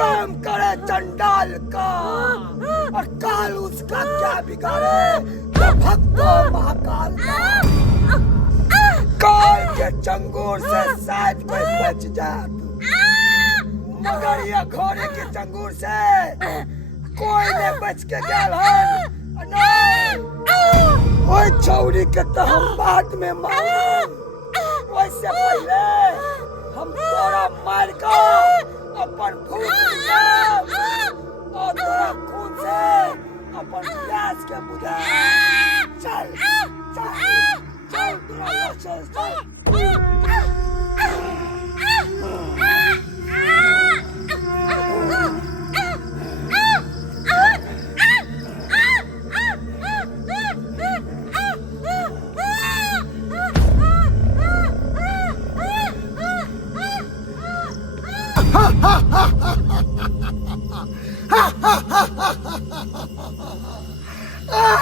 काम करे चंडाल का, और काल उसका क्या बिगाड़े तो भक्तों महाकाल का। काल के चंगुर से शायद कोई बच जाए, मगर ये घोड़े के चंगुर से कोई नहीं बच के गया। ओए छौरी के तो हम बाद में मारे, वैसे पहले हम तोरा मार का अपन भूख और तोरा खून से अपन प्यास के बुझा। चल चल चल तोरा चल।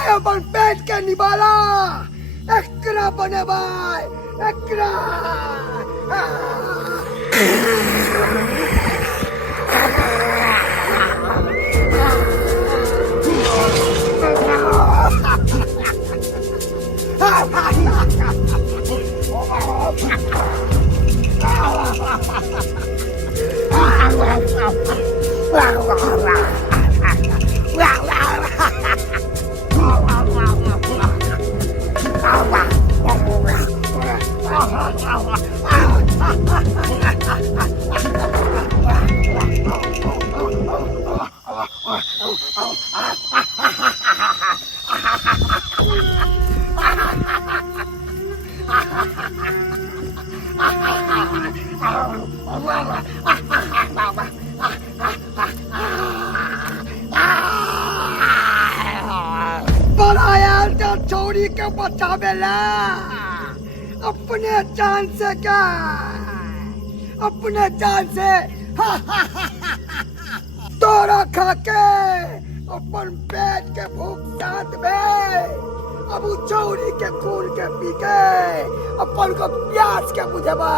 अपन पेट के निवाला एकरा बने भाई, एकरा। छौरी के बचावेला अपने जान से क्या, अपने जान से तोरा खा के अपन पेट के भूख शांत में, अब उ छौरी के खून के पी के अपन को प्यास के बुझावा।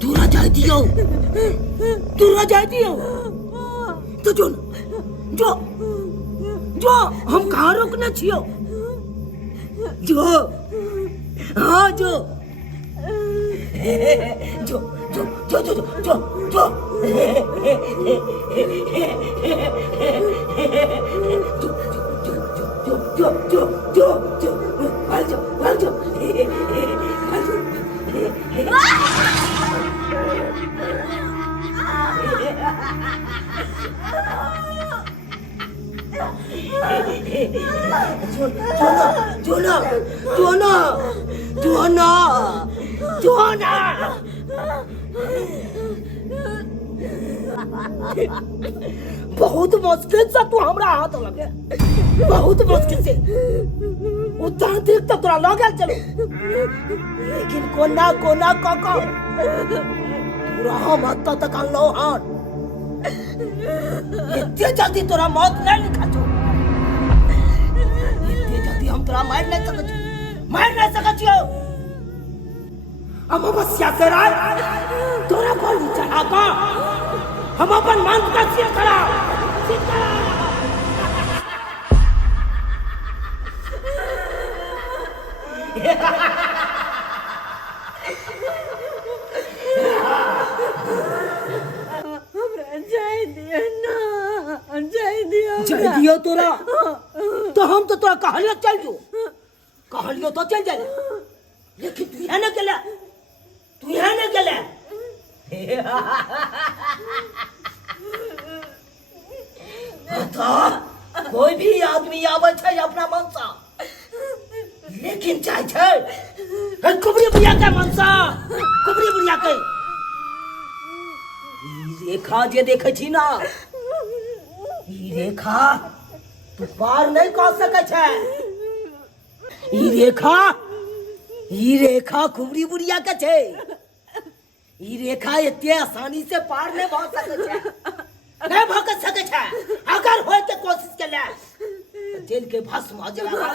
तू राजा दियो तो जो जो जो हम कहाँ रोकना छियो जो हाँ जो जो जो जो जो जो जो जो बहुत मुश्किल से तू हमरा हाथ लगे, बहुत मुश्किल से उतना देर तक तोरा लगे चलो, लेकिन कोना कोना काका पूरा हम हाथ तक लो हाथ इतने जल्दी तोरा मौत नहीं लिखा, इतने जल्दी हम तोरा मार नहीं सकत हम अवश्य से राय तोरा गोली चला का हम अपन मन का सिर करा जय दियो तोरा तो हम तो तोरा कहलियो चल जो, कहलियो तो चल जाए, लेकिन तू यहाँ न गेला, तू यहाँ न गेला। कोई भी आदमी आवे छे अपना मनसा, लेकिन चाहे छे कुबरी बुढ़िया के मनसा, कुबरी बुढ़िया के ई रेखा जे देखे छी ना, ई रेखा तू पार नहीं कर सके छे, ई रेखा कुबरी बुढ़िया के छे, ई रेखा इतने आसानी से पार नहीं भाग सके छे, नहीं भाग सके छे, अगर होए के कोशिश कर ले तो जेल के भस्म आ जाएगा।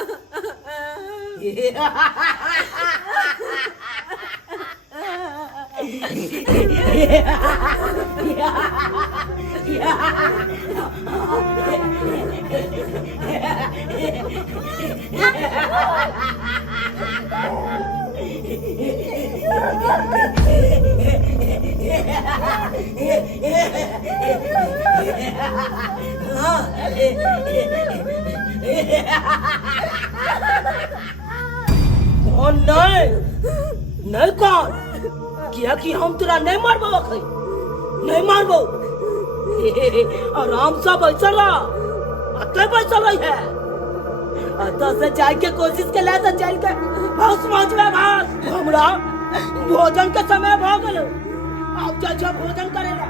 कौन नहीं कौन क्या कि हम तेरा नहीं मारबो, नहीं मारबो, आराम से बैठल अते बैठल है, अत से जाए के कोशिश के ले तो चल के बस पहुंच में भाग, हमरा भोजन के समय भ गेल, अब जा भोजन करेला।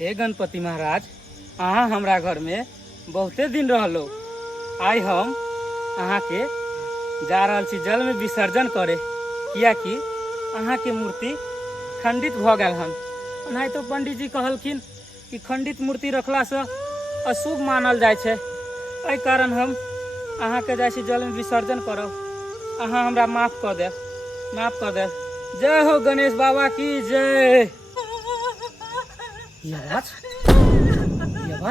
हे गणपति महाराज, अहाँ हमरा घर में बहुते दिन रहलो, आई हम अहाँ के जा रहल छी जल में विसर्जन करे, कियाकि अहाँ के मूर्ति खंडित भ गेल हन। नहीं तो पंडित जी कहलखिन कि खंडित मूर्ति रखला से अशुभ मानल जाय छे, एहि कारण हम अहाँ के जाय छी जल में विसर्जन करब। अहाँ हमरा माफ कर देब, माफ कर देब। जय हो गणेश बाबा की जय। ये आवाज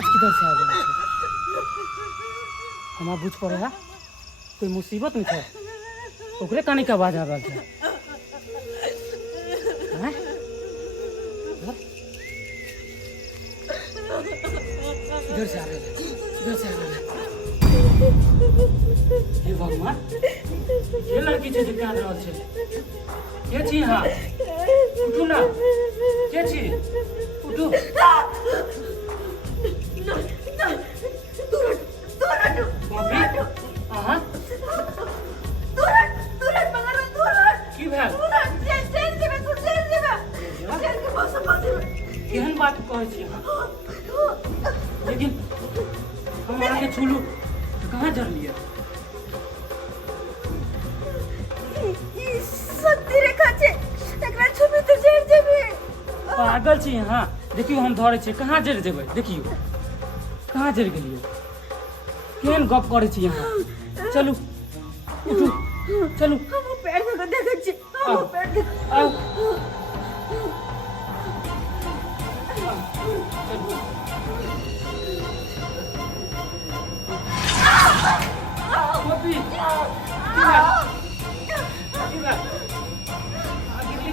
किधर से आ रहा है? हमारा बुझ पड़ रहा कोई मुसीबत में है, ओकरे कहानी का आवाज आ रहा है। इधर से आ रहा है, इधर से आ रहा है। हे भगवान, ये लड़की से जितना रहा है, क्या छी हाँ? उठू ना, क्या छी? उठू। केहन बात कहै छी लेकिन हम आगे छुलू तो कहाँ जर लिया शक्ति रेखा छे एकरा छुबी तो जड़ जेबे पागल छी हाँ देखियो हम धरे छी कहाँ जर जेबै देखियो कहाँ जर गेलियो केहन गप करै छी यहाँ चलू उठू चलू हम पैर में देखै छी हम पैर देख आओ पपी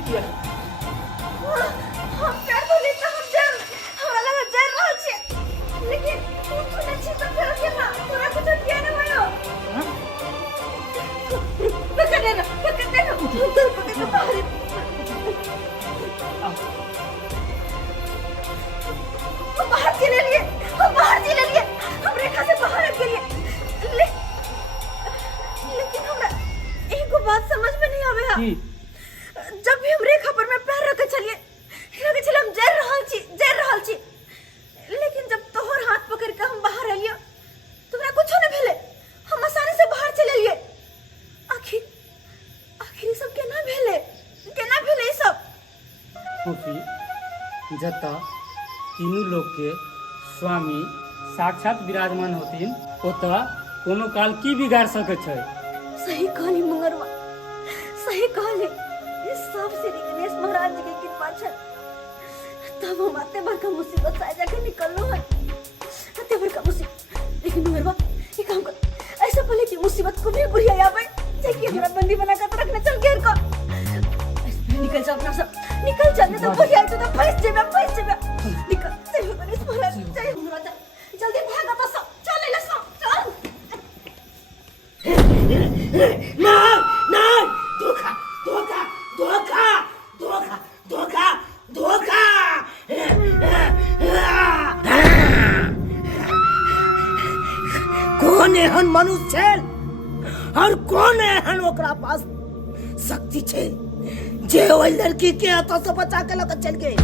किया हम पैर धोली त हम जर हमरा लगा जर रहल छी लेकिन तू सुनै छी त फेर केना तोरा कुछ किया नै भयो पकड़ दे पकड़ के बाहर हम बाहर चले लिए हम रेखा से बाहर के लिए लेकिन हमरा एगो बात समझ में नहीं आवे है जब भी हम रेखा पर में पैर रखे चलिए लगे चले हम जर रहल छी लेकिन जब तोहर हाथ पकड़ के हम बाहर आलियो तोरा कुछ नहीं भेले हम आसानी से बाहर चले लिए आखिर सब केना भेले ई सब पपी जता तीनों लोग के स्वामी साक्षात विराजमान होतीन ओता कोनो काल की बिगाड़ सके छै सही कहली मंगरवा सही कहली ये सब श्री गणेश महाराज जी की कृपा छै तब हम आते बड़का मुसीबत से जाके निकललो है आते बड़का मुसीबत लेकिन मंगरवा ये काम कर ऐसा पहले की मुसीबत को भी बुरी आवे जे कि हमरा बंदी बना कर रखना चल घेर को निकल जा अपना सब निकल जा नहीं तो बुरी आई तो फंस जेबे निकल जय हो गणेश महाराज जय हो महाराज जल्दी भाग तो सब चल ले सब चल नहीं धोखा कौन एहन मनुष्य छै और कौन एहन ओकरा पास शक्ति छै जे ओइ लड़की के हाथों से बचा के लेकर चल गए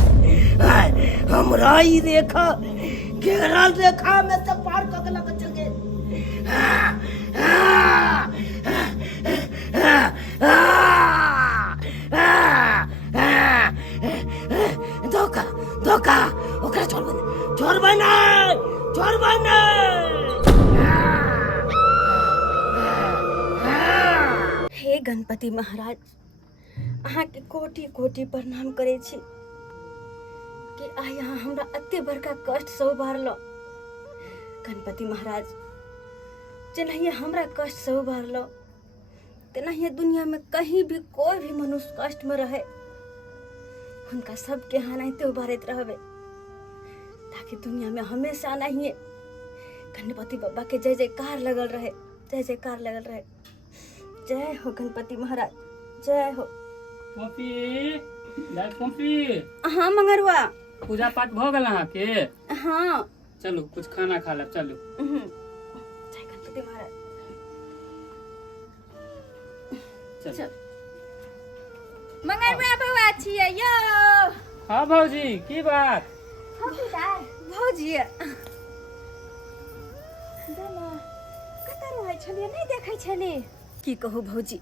हमरा ई रेखा घेरल रेखा में से पार कर के लेकर चल गए धोखा ओकरा छोड़बै नहीं हे गणपति महाराज अहाँ के कोटि कोटि प्रणाम करे छी कि आइ अहाँ हमरा अत्ते बड़का कष्ट से उबारलो गणपति महाराज जेनाहिए हमरा कष्ट से उबारलो तेनाहिए दुनिया में कहीं भी कोई भी मनुष्य कष्ट में रहे उनका सबके हानाइते उबारत रहबे ताकि दुनिया में हमेशा नहीं गणपति बाबा के जय जयकार लगल रहे जय हो गणपति महाराज जय हो पपी हाँ मंगरुआ पूजा पाठ भ गेल अहाँ के हाँ चलू कुछ खाना खा लेब चलू जय गणपति महाराज चल मंगरुआ बउआ छियै यो हाँ भौजी की बात भौजी कतऽ रहै छलियै नहीं देखै छली की कहू भौजी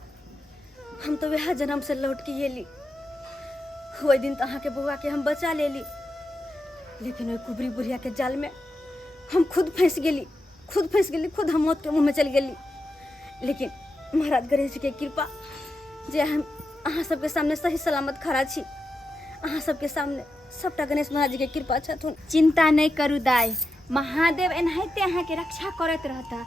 हम तो वह जन्म से लौट के एली ओहि दिन तो अहाँ के बउआ के हम बचा लेली लेकिन ओहि कुबरी बुढ़िया के जाल में हम खुद फंस गेली खुद हम मौत के मुंह में चल गेली लेकिन महाराज गणेश जी के कृपा जे हम अहाँ सबके सामने सही सलामत खड़ा छी अहाँ सबके सामने सबटा गणेश महाराज जी के कृपा छथुन चिंता नहीं करू दाई महादेव एनाहिते अहाँ के रक्षा करत रहता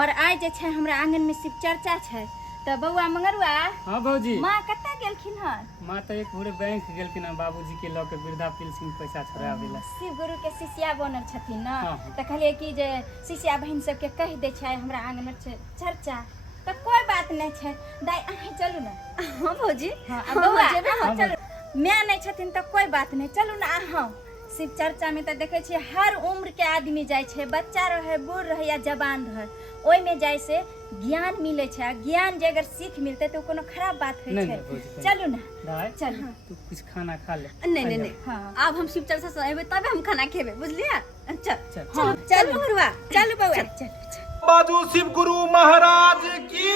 और आज जे छै हमरा आंगन में शिव चर्चा छै तो बउआ मंगरुआ हाँ भौजी माँ कत्ता गेलखिन हन माँ तो एक पूरे बैंक गेलखिन हन बाबूजी के लऽ के वृद्धा पेंशन पैसा छोड़ावे ला शिव गुरु के शिष्या बनल छथिन ना हाँ। तो कहलिए कि जे शिष्या बहन सबके कह दे छै हमरा आंगन में छै चर्चा तो कोई बात नहीं छै दाई अहीं चलू ना हाँ भौजी हाँ बउआ जेबे अहाँ चलू मैं नहीं छथिन तो कोई बात नहीं चलू ना अहाँ शिव चर्चा में तो देखे छियै हर उम्र के आदमी जाय छै बच्चा रहे बूढ़ रहे या जवान रहे ओइ में जाय से ज्ञान मिले छै, ज्ञान जे अगर सीख मिलते तो कोनो खराब बात होय नहीं, छै। नहीं, बुझि चलू ना दाई चलू। तू कुछ खाना खा ले। नहीं नहीं नहीं हाँ। अब हम शिव चर्चा से अबे तबे हम खाना खेबे, बुझलिए? चल चल। चल चल मगरवा, चल बउआ। चल बाजू शिव गुरु महाराज की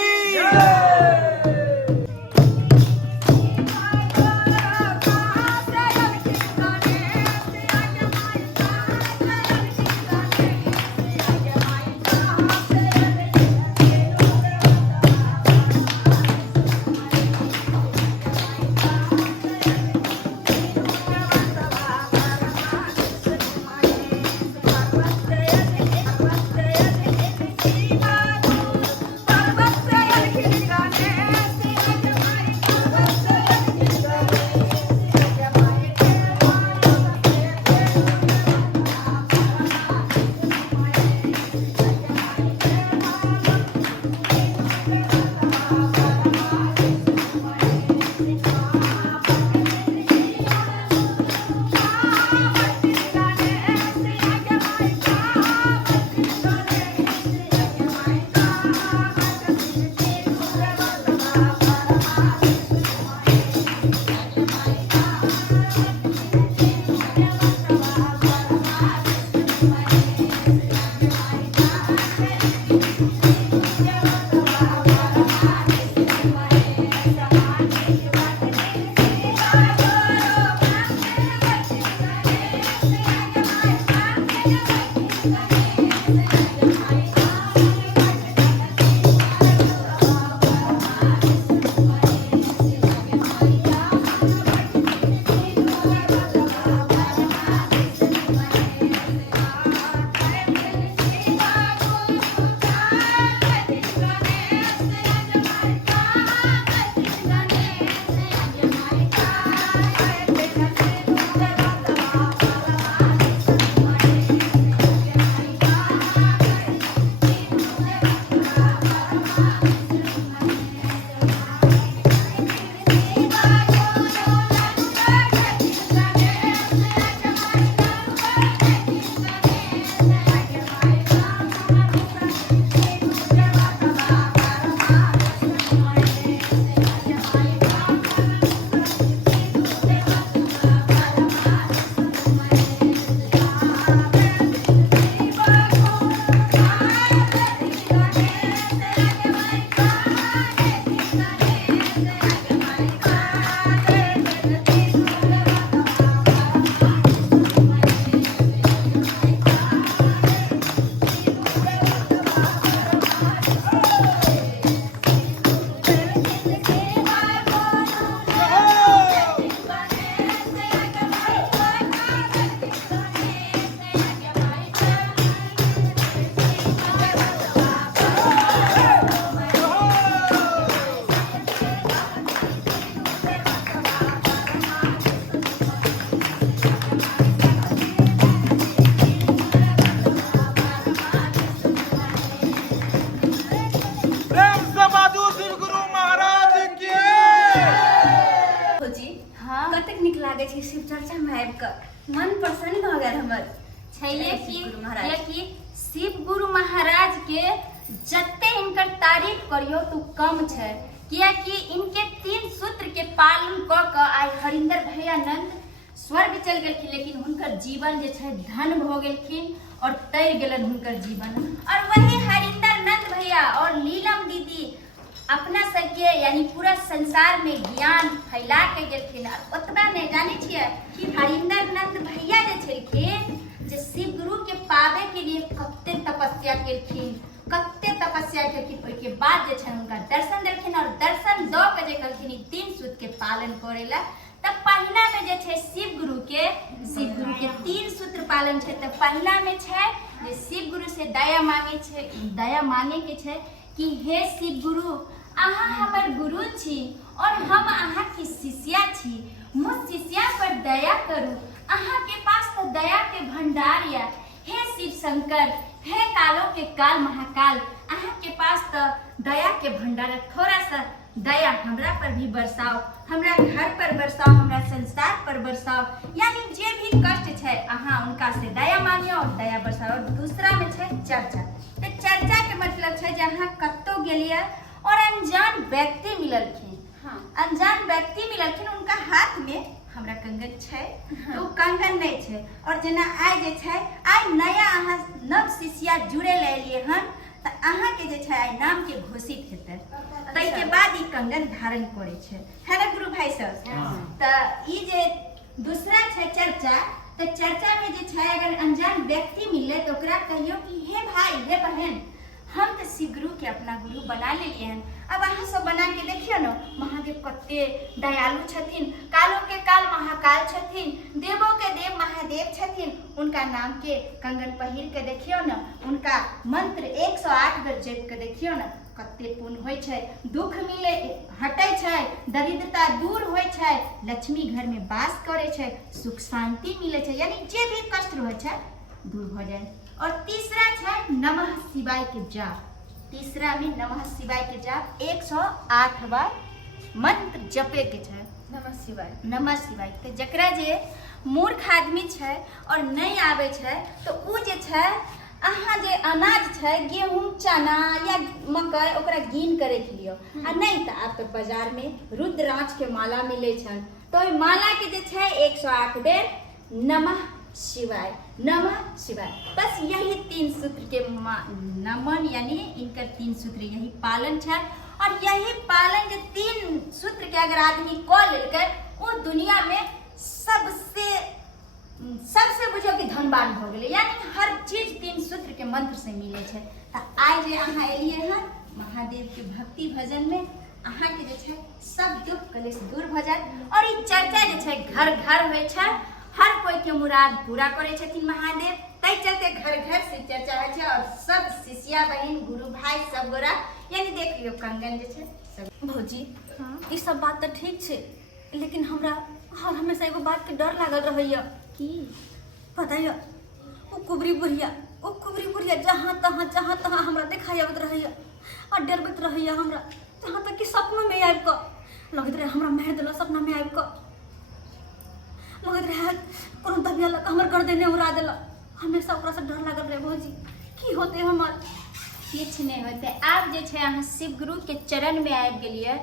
शिव चर्चा में आबि कऽ मन प्रसन्न भऽ गेल हमर। छैये गुरु महाराज कि शिव गुरु महाराज के जत्ते इनकर तारीफ करियो तो कम छै, कियाकि इनके 3 सूत्र के पालन क के आइ हरिंदर भैया नंद स्वर्ग चल गेलखिन, लेकिन हुनकर जीवन जे छै धन भ गेलखिन और तर गेलन हुनकर जीवन। और वही हरिंदर नंद भैया और नीलम दीदी अपना सबके यानी पूरा संसार में ज्ञान फैला के गेलखिन। और ओतबा नहीं जाने छियै कि हरिंदर नंद भैया जे छलखिन जे शिव गुरु के पावे के लिए कते तपस्या केलखिन, कते तपस्या केलखिन। ओइ के बाद जे छै हुनका दर्शन देलखिन और दर्शन द के जे कहलखिन 3 सूत्र के पालन करेला। तब पहिला में जे छै शिव गुरु के 3 सूत्र पालन छै। तब पहिला में छै जे शिव गुरु से दया मांगे छै, दया मांगे के छै कि हे शिव गुरु अहाँ हमर गुरु छी और हम अहाँ की शिष्या छी, मुझ शिष्या पर दया करू। अहाँ के पास तो दया के भंडार या। हे शिव शंकर, हे कालों के काल महाकाल, अहाँ के पास तो दया के भंडार, थोड़ा सा दया हमरा पर भी बरसाओ, हमरा घर पर बरसाओ, हमरा संसार पर बरसाओ। यानी जे भी कष्ट है अहाँ उनका से दया मांगियो और दया बरसाओ। और दूसरा में है चर्चा। तो चर्चा के मतलब छै जहाँ कत्तो गेलिए और अनजान व्यक्ति मिललखिन। हाँ। अनजान व्यक्ति मिललखिन, उनका हाथ में हमरा कंगन छै, तो कंगन नहीं छै। और जेना आइ जे छै, आइ नया अहाँ नव शिष्या जुड़े ले एलिए हन, त अहाँ के जे छै आइ नाम के घोषित हेतै। तै के बाद ई कंगन धारण करे छै, है ना गुरु भाई सब? त ई जे दूसरा छै चर्चा, तो चर्चा में जे छै अगर अनजान व्यक्ति मिले तो ओकरा कहियो कि हे भाई हे बहन, हम तो शिव गुरु के अपना गुरु बना लेलिए हन। अब अहाँ सब बना के देखियो न, महादेव कते दयालु छथिन, कालो के काल महाकाल छथिन, देवों के देव महादेव छथिन। उनका नाम के कंगन पहिर के देखियो न, उनका मंत्र 108 बेर जप के देखियो न, कते पुण्य होय छै, दुख मिले हटे छै, दरिद्रता दूर होय छै, लक्ष्मी घर में वास करे छै, सुख शांति मिले छै, यानी जे भी कष्ट होय छै दूर हो जाए। और तीसरा छै नमः शिवाय के जाप। तीसरा में नमः शिवाय के जाप 108 बार मंत्र जपे के छै। नमः शिवाय। नमः शिवाय। तो जकरा जे मूर्ख आदमी छै और नहीं आवे छै, तो उ जे छै अहाँ जे अनाज छै, गेहूं चना या मकई, ओकरा गिन के रख लियो। आ नहीं तो आप बाजार में रुद्राक्ष के माला मिले छन, तो ओइ माला के जे छै 108 बेर नमः शिवाय, नमः शिवाय। बस यही 3 सूत्र के नमन, यानी इनकर 3 सूत्र यही पालन है। और यही पालन के 3 सूत्र के अगर आदमी क लेलकै, वो दुनिया में सबसे बुझो कि धनवान हो गए, यानी हर चीज 3 सूत्र के मंत्र से मिले छै। त आइ जे अहाँ एलिए हन महादेव के भक्ति भजन में, अहाँ के जे छै सब दुख कलेश दूर भ जात। और ई चर्चा जे छै घर घर होइ छै, हर कोई के मुराद पूरा करे छथिन महादेव। तै चलते घर घर से चर्चा होइ छै और सब शिष्या बहन गुरु भाई सब गोरा, यानी देख लियो कंगन जे छै सब। भौजी, ई सब बात तो ठीक छै, लेकिन हमरा हमेशा एगो बात के डर लागल रहैया। की पता है वो कुबरी बुढ़िया जहाँ तहाँ हमरा देखाई आवत रहैया और डरबत रहैया हमरा। जहाँ तक कि सपनों में आबि कऽ लगैत रहे हमरा मारि देलक, सपना में आबि कऽ लगैत रहे कोनो दबिया लग हमर गर्दने उड़ा देलक। हमेशा ओकरा से डर लागल रहे। भौजी की होते हमर? किछ नहीं होते। आप जे छै अहाँ शिव गुरु के चरण में आबि गेलिए,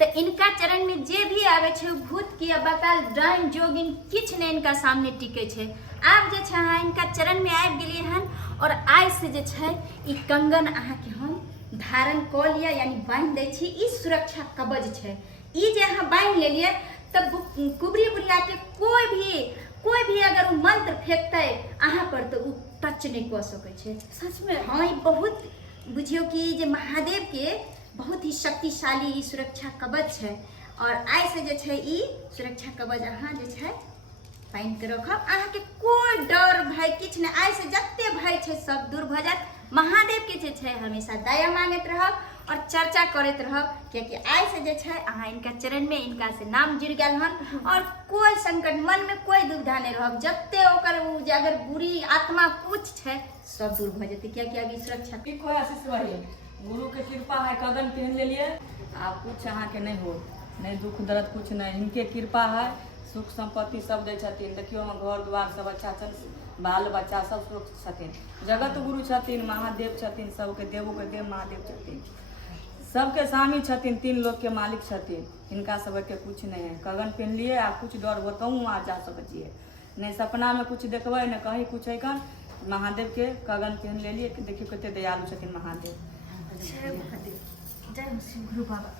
तो इनका चरण में जे भी आवे छै, भूत की बकाल डाइन जोगिन किछ नहीं इनका सामने टिके छै। आप जे छै अहाँ इनका चरण में आबि गेलिए हन, और आइ से जे छै ई कंगन अहाँ के हम धारण क लिया, यानी बांध दै छी। ई सुरक्षा कवच छै। ई जे अहाँ बांध लेलिए, तब कुबरी बुढ़िया के कोई भी अगर उ मंत्र फेंकते अहाँ पर, तो उ टच नहीं कऽ सकै छै। सच में? हाँ, ई बहुत बुझियो कि जे महादेव के बहुत ही शक्तिशाली ई सुरक्षा कवच है। और आइ से जे छै ई सुरक्षा कवच अहाँ जे छै पाइन के रखब, अहाँ के कोई डर भय किछ नहीं। आइ से जत्ते भय छै सब दूर भ जात। महादेव के जे छै हमेशा दया मांगैत रहब और चर्चा करैत रहब, क्योंकि आइ से जे छै अहाँ इनका चरण में, इनका से नाम जुड़ गेल हन। और कोई संकट मन में कोई दुविधा नहीं रहब। जत्ते ओकर जे अगर बुरी आत्मा कुछ छै सब दूर भ जेतै, कियाकि अभी सुरक्षा ठीक हो आशीष बढ़िया। गुरु के कृपा है, कदम पहन ले लिए, आप कुछ अहाँ के नहीं हो, नहीं दुख दर्द कुछ नहीं। इनके कृपा है, सुख संपत्ति सब दे छथिन। देखियो हम घर द्वार सब अच्छा छन, बाल बच्चा सब सुख छथिन। जगत गुरु छथिन, महादेव छथिन, सबके देवो के देव महादेव छथिन, सबके स्वामी छथिन, 3 लोक के मालिक छथिन। इनका सबके कुछ नहीं है। कगन पहन लिए, आ कुछ डर बताऊँ आ जा सकिए, नहीं सपना में कुछ देखबै न कहीं कुछ है कन। महादेव के कगन पहन ले लिए, देखियो कते दयालु छथिन महादेव। जय महादेव, जय हो शिव गुरु बाबा।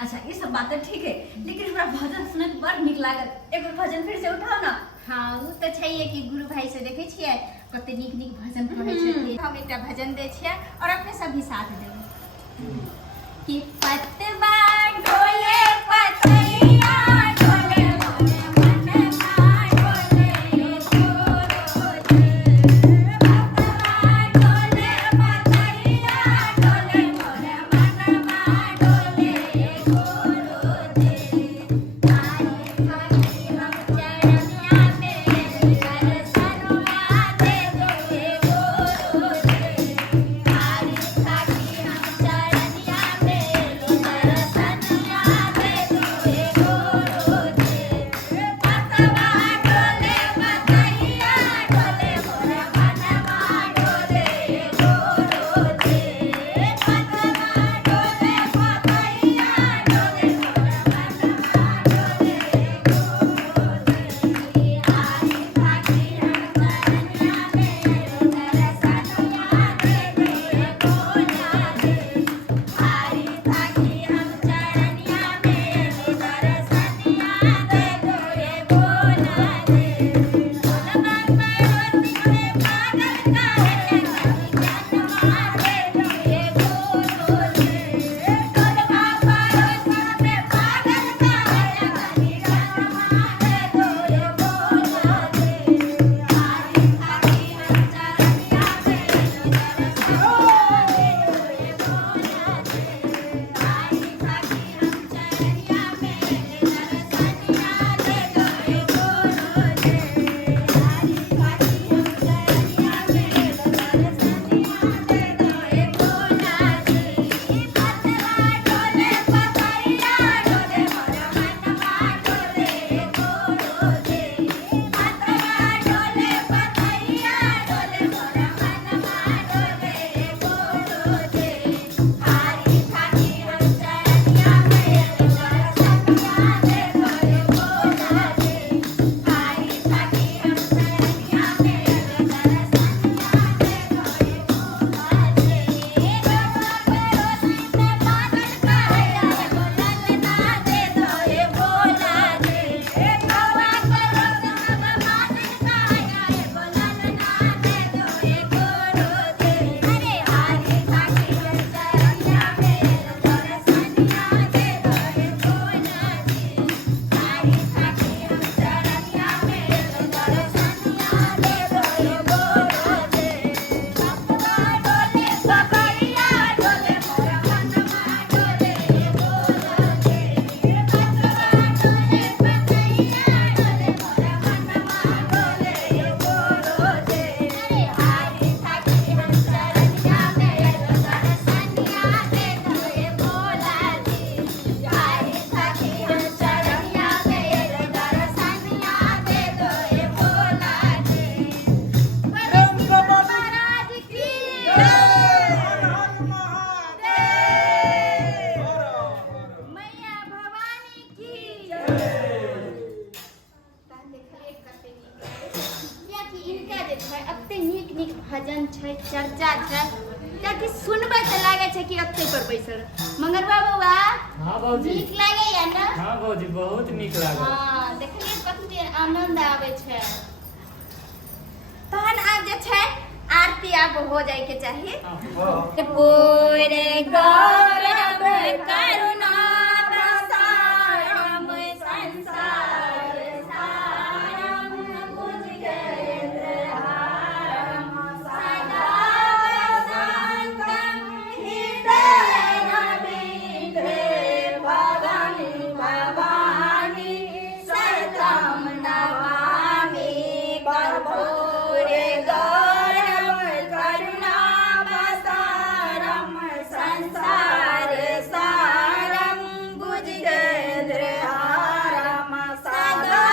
अच्छा ये सब बातें ठीक है, लेकिन हमरा भजन सुनने बड़ नीक लागल। एगो भजन फिर से उठाओ ना। हाँ, वो तो छैहे कि गुरु भाई से देखे छियै कते नीक नीक भजन कहै छथिन। हम एकटा भजन दै छियै और अपने सब भी साथ देबै कि पतवा डोले पतैया डोले मोरे मनवा डोले गोरो दे। पतवा डोले पतैया डोले मोरे मनवा डोले गोरो दे। आई खाकी हम चरनिया में दर्शनवा दे दोगे गोरो दे। आई खाकी हम चरनिया में भजन छै चर्चा छै ताकि सुनबे त लागे छै कि अत्ते पर बैसल मंगरवा बउआ। हां बाबूजी नीक लागे या ना? हां बाबूजी बहुत नीक लागे। हां देखलिए कते आनंद आवे छै। तहन आब जे छै आरती आब हो जाय के चाहिए। पूरे गौरव करुणा बसारम संसार सारम भुजगेंद्र हारम सदा वसंतम हृदय रविंद्रे भगं भवानी सतम नमामि कर्पूरे गौरव करुणा बसारम संसार सारम भुजगेंद्र हारम सदा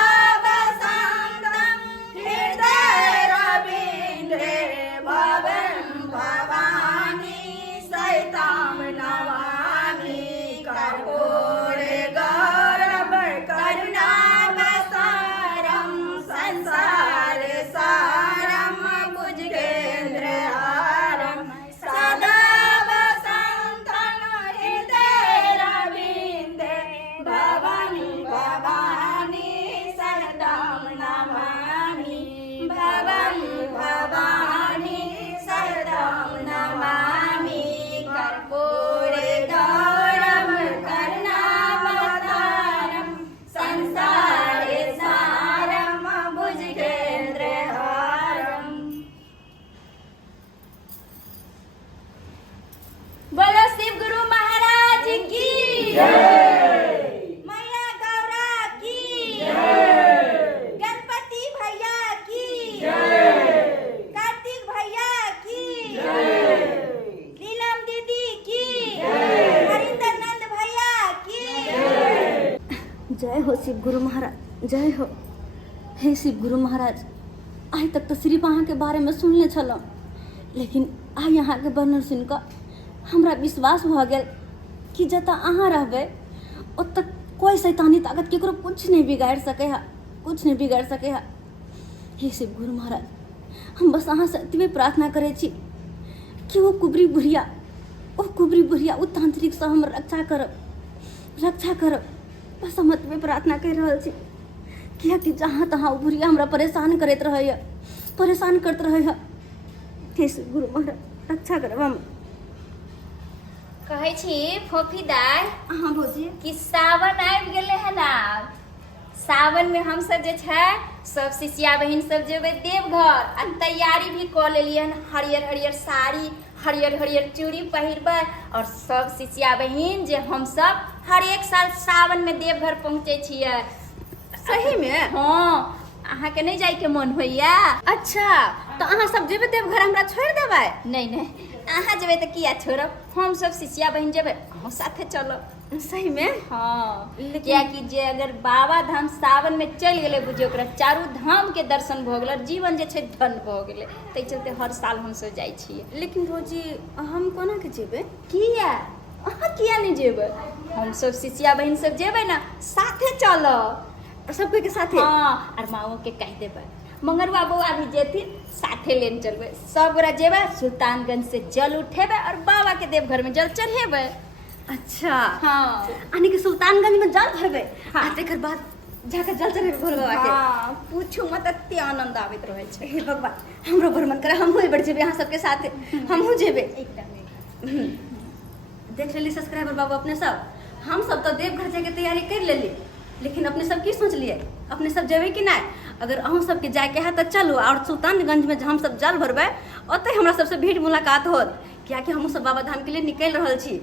वसंतम हृदय रविंद्रे भगं भवानी सहितं नमामि कर्पूरे गौरव करुणा बसारम संसार सारम भुजगेंद्र हारम सदा वसंतं हृदय रविंद्रे भगं भवानी सहितं नमामि भगं भवानी सहितं नमामि कर्पूरे गौरव करुणा बसारम संसार सारम भुजगेंद्र हारम। बोलो शिव गुरु महाराज की मैया गौरा की गणपति भैया की कार्तिक भैया की नीलम दीदी की हरिंदर नंद भैया की। जय हो शिव गुरु महाराज, जय हो। हे शिव गुरु महाराज, आइ तक तो सिर्फ अहाँ के बारे में सुनले छलहुँ, लेकिन आइ अहाँ के वर्णन सुन कऽ हमरा विश्वास भऽ गेल कि जतऽ अहाँ रहबै ओतऽ कोई शैतानी ताकत केकरो कुछ नहीं बिगाड़ि सकै है, कुछ नहीं बिगाड़ि सकै है। हे शिव गुरु महाराज, हम बस अहाँ से एतबे प्रार्थना करै छी कि वो कुबरी बुढ़िया ओ तांत्रिक से हम रक्षा करब। बस हम एतबे प्रार्थना करि रहल छी, कियाकि जहाँ तहाँ ओ बुढ़िया हमरा परेशान करैत रहैए। ठीक गुरु महाराज रक्षा करब हम। कहै छी फोफी दाय हाँ भौजी। कि सावन आबि गेले है ना। सावन में हम सब जे छै सब शिष्या बहिन सब जेबै देवघर आ तैयारी भी कऽ लेलियै हन। हरियर हरियर साड़ी हरियर हरियर चूड़ी पहिरबै और सब शिष्या बहिन जे हम सब हर एक साल सावन में देवघर पहुँचे छियै। सही में? हाँ अहाँ के नहीं जाय के मन होइया? अच्छा तो अहाँ सब जेबै देवघर हमरा छोड़ देबै? नहीं नहीं अहाँ जेबै तऽ किया छोड़ब, हम सब शिष्या बहिन जेबै अहूँ साथे चलब। सही में? हाँ कियाकि जे अगर बाबा धाम सावन में चलि गेलै बुझियो ओकरा चारू धाम के दर्शन भऽ गेलै, जीवन जे छै धन भऽ गेलै। ताहि चलते हर साल हमसब जाइ छियै। लेकिन भौजी हम कोना के जेबै? किया अहाँ किया नहीं जेबै? हम सब शिष्या बहिन सब जेबै ना साथे चलब सब कोई के साथे? हाँ और माओ के कह देबै, मंगरुआ बउआ भी जेथिन साथे लेने चलबै। सब गोरा जेबै सुल्तानगंज से जल उठेबै और बाबा के देवघर में जल चढ़ेबै। अच्छा हाँ यानी कि सुल्तानगंज में जल भरबै हाँ। आ तकर बाद जाकर जल चढ़ेबै भोले बाबा के? हाँ पूछू मत एते आनंद आबैत रहै छै। हे भगवान हमरो बड़ मन करे हमहूँ बढ़ जेबै अहाँ सबके साथे। हमहूँ जेबै। एकदम देख लेली सब्सक्राइबर बाबू अपने सब, हम सब तो देवघर जाके तैयारी कर लेली, लेकिन अपने सब की सोचलिए? अपने सब जेबै कि नहीं? अगर अहूँ सबके जाके है तो चलू और सुल्तानगंज में हम सब जल भरबै ओतै हमरा सबसे भेंट मुलाकात होत, कियाकि हमहूँ सब बाबा धाम के लिए निकल रहल छी।